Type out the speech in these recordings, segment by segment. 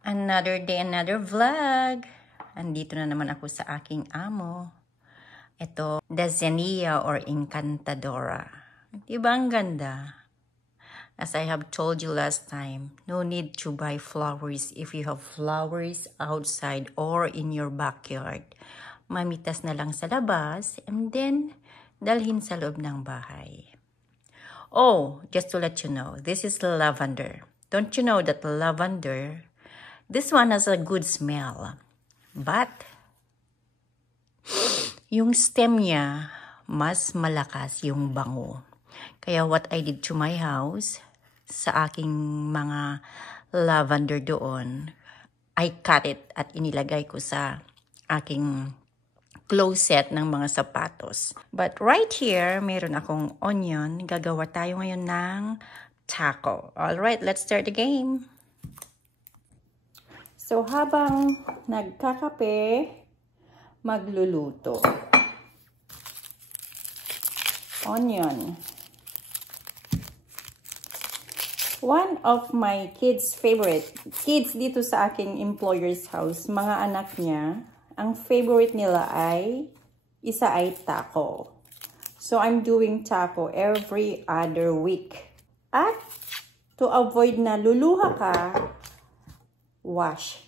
Another day, another vlog. Andito na naman ako sa aking amo. Ito, Dazenia or Encantadora. Diba ang ganda? As I have told you last time, no need to buy flowers if you have flowers outside or in your backyard. Mamitas na lang sa labas and then dalhin sa loob ng bahay. Oh, just to let you know, this is lavender. Don't you know that lavender, this one has a good smell, but yung stem niya, mas malakas yung bango. Kaya what I did to my house, sa aking mga lavender doon, I cut it at inilagay ko sa aking closet ng mga sapatos. But right here, meron akong onion. Gagawa tayo ngayon ng taco. Alright, let's start the game. So, habang nagkakape, magluluto. Onion. One of my kids' favorite. Kids dito sa aking employer's house, mga anak niya, ang favorite nila ay, isa ay taco. So, I'm doing taco every other week. At, to avoid na luluha ka, wash.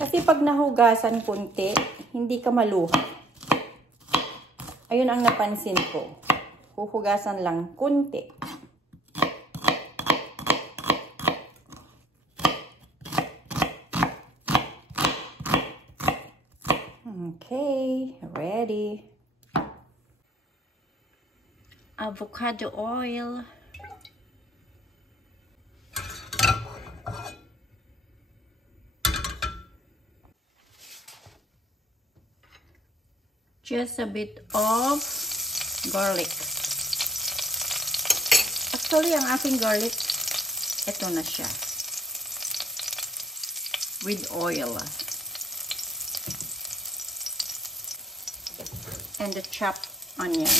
Kasi pag nahugasan kunti, hindi ka maluha. Ayun ang napansin ko. Huhugasan lang kunti. Okay, ready. Avocado oil. Just a bit of garlic. Actually, ang aking garlic, ito na siya. With oil. And the chopped onion.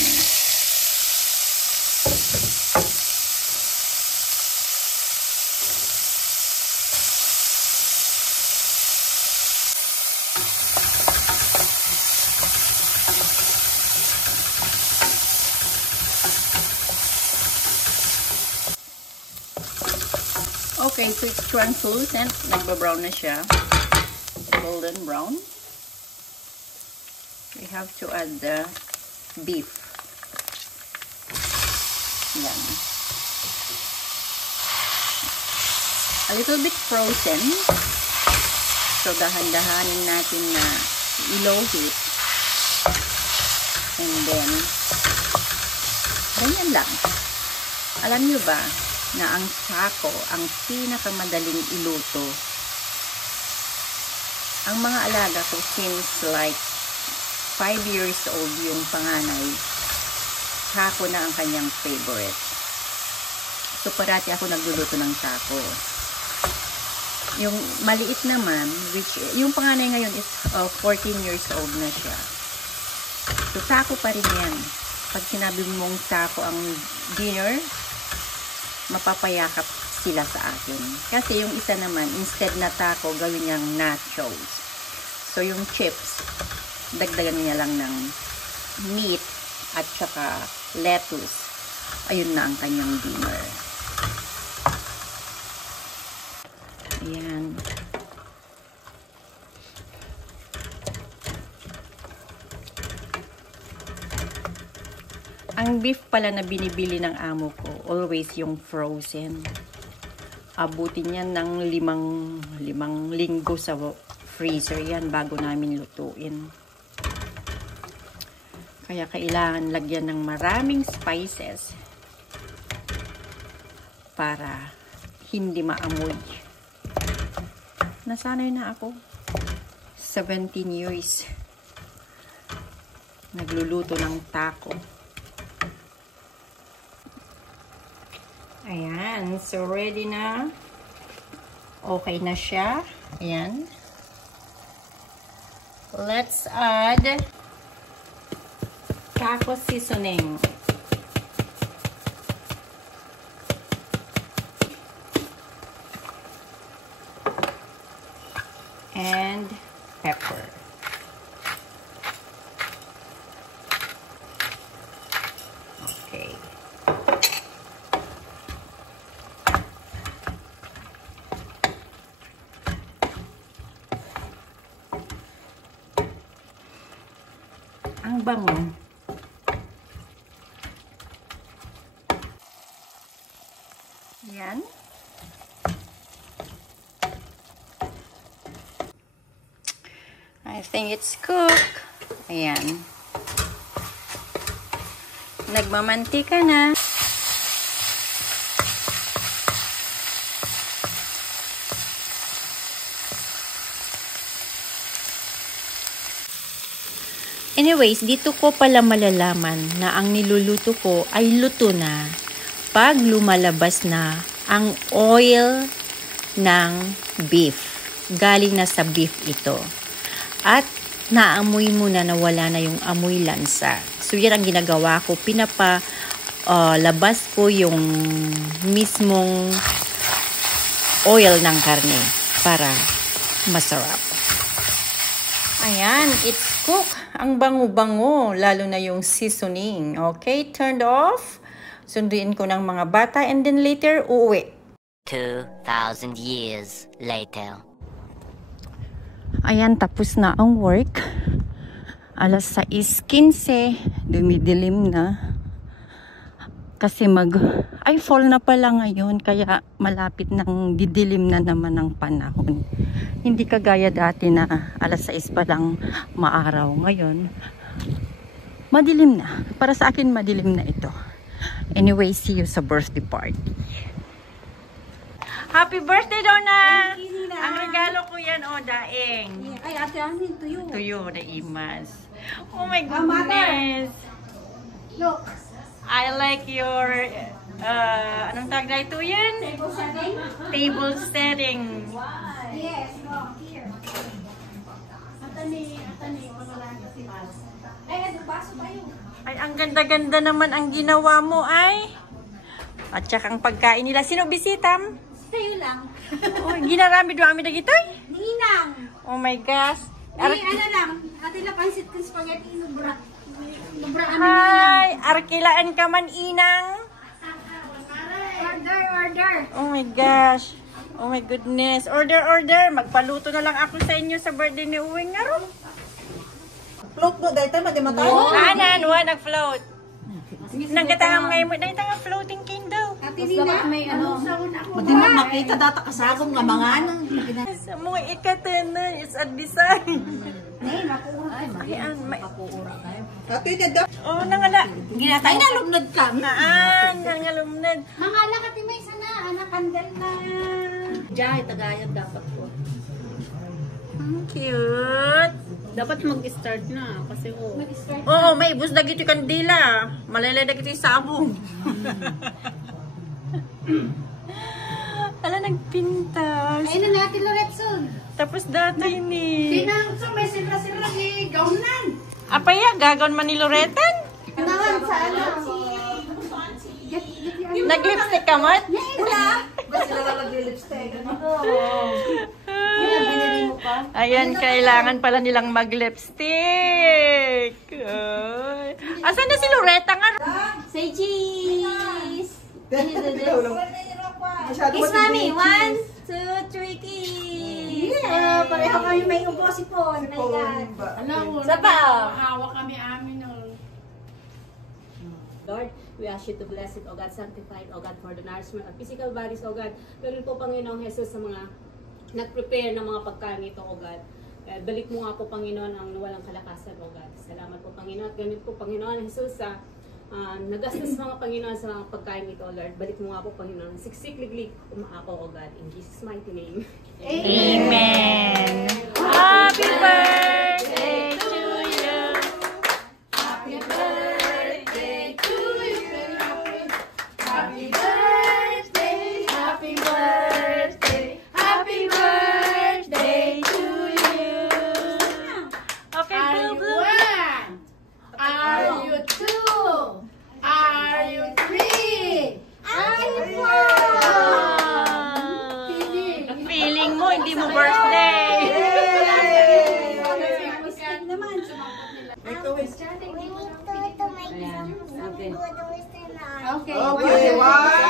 Okay, so it's translucent. Nagba-brown na siya. Golden brown. We have to add the beef. Yan. A little bit frozen. So, dahan-dahanin natin na low heat. And then, ganyan lang. Alam nyo ba na ang taco, ang pinakamadaling iluto? Ang mga alaga ko since like 5 years old yung panganay, taco na ang kanyang favorite. So, parati ako nagluluto ng taco. Yung maliit naman, which, yung panganay ngayon is 14 years old na siya. So, taco pa rin yan. Pag sinabi mong taco ang dinner, mapapayakap sila sa akin. Kasi yung isa naman, instead na taco, gawin niyang nachos. So, yung chips, dagdagan niya lang ng meat at saka lettuce. Ayun na ang kanyang dinner. Ayan. Ang beef pala na binibili ng amo ko, always yung frozen. Abutin yan ng limang linggo sa freezer yan bago namin lutuin. Kaya kailangan lagyan ng maraming spices para hindi maamoy. Nasanay na ako. 17 years nagluluto ng taco. Ayan. So, ready na. Okay na siya. Ayan. Let's add taco seasoning. And pepper. Okay. Ang bango. Yan. I think it's cooked. Ayan. Nagmamantika na. Anyways, dito ko pala malalaman na ang niluluto ko ay luto na pag lumalabas na ang oil ng beef. Galing na sa beef ito. At naamoy mo na wala na yung amoy lansa. So, yan ang ginagawa ko. Labas ko yung mismong oil ng karne para masarap. Ayan, it's cooked. Ang bango-bango, lalo na yung seasoning. Okay, turned off. Sunduin ko ng mga bata and then later, uuwi. 2,000 years later. Ayan, tapos na ang work. Alas 6:15, dumidilim na. Kasi fall na pala ngayon, kaya malapit nang didilim na naman ang panahon. Hindi kagaya dati na alas 6 pa lang maaraw. Ngayon, madilim na. Para sa akin, madilim na ito. Anyway, see you sa birthday party. Happy birthday, Donna! Thank you, Nina. Ang regalo ko yan, daing. Ay, ate Amin, tuyo. Tuyo na imas. Oh my Mother. goodness! Look. I like your, anong tag na ito yan? Table setting? Table setting. Yes, look, here. Atani, wala si Mas. Ay, baso tayo. Ay, ang ganda-ganda naman ang ginawa mo ay. At saka ang pagkain nila. Sino bisitam? Tayo lang. Oh, ginarami doon kami na gitoy? Ninang. Oh my gosh. Ay, ano lang. Ate na pansit kong spaghetti, nubra. Nubra, Hi! Arkilaan ka man, inang. Order. Oh my gosh. Oh my goodness. Order. Magpaluto na lang ako sa inyo sa birthday ni Uwing nga ron. Float mo, dahil tayo madimatay. Kanan, nag-float. Nanggatang ngayon mo, dahil nga floating candle. Ate Nina, may ano. Madimat makita data kasagong nga mga ano. Sa mga ikatanan, it's a design. Nay, nakuha. Ayan, Ate, dada. oh, nangala. Ginatay na lumnad ka. Nangalumnad. Mga lakat ni may sana, anak, kandal na. Diyan, tagayan dapat po. Cute. Dapat mag-start na kasi Mag-start. Oo, may ibus na gito kandila. Malalay na gito yung sabong. Ala, nagpintas. Ayun na natin, Loretson. Tapos dati ni... Pinang, may sira-sira di gaunan. Apaya, gagawin man ni Loretan? Naman sa ano? Nag-lipstick ka man? Ba't sila lang nag-lipstick? Binili mo pa? Ayan, kailangan pala nilang mag-lipstick. Ay. Asan na si Loretta nga? Say cheese! Masyado Kiss matindi. mami! 1, 2, 3, kiss! Yeah, pareho kami may upo si Pon. My God. Sa pa. Hawak kami amin nun. Lord, we ask you to bless it, O God, sanctify it, O God, for the nourishment of physical bodies, O God. Ganun po, Panginoong Jesus, sa mga nag-prepare ng mga pagkain ito, O God. Balik mo nga po, Panginoon, ang walang kalakasan, O God. Salamat po, Panginoon. At ganun po, Panginoon Jesus, sa nagastos mga Panginoon sa mga pagkain ito, Lord. Balik mo nga po, Panginoon. Siksik-liglig, umaako, O God. In Jesus' mighty name. Amen. Happy birthday to you. Happy birthday to you. Happy birthday Okay. Okay, one.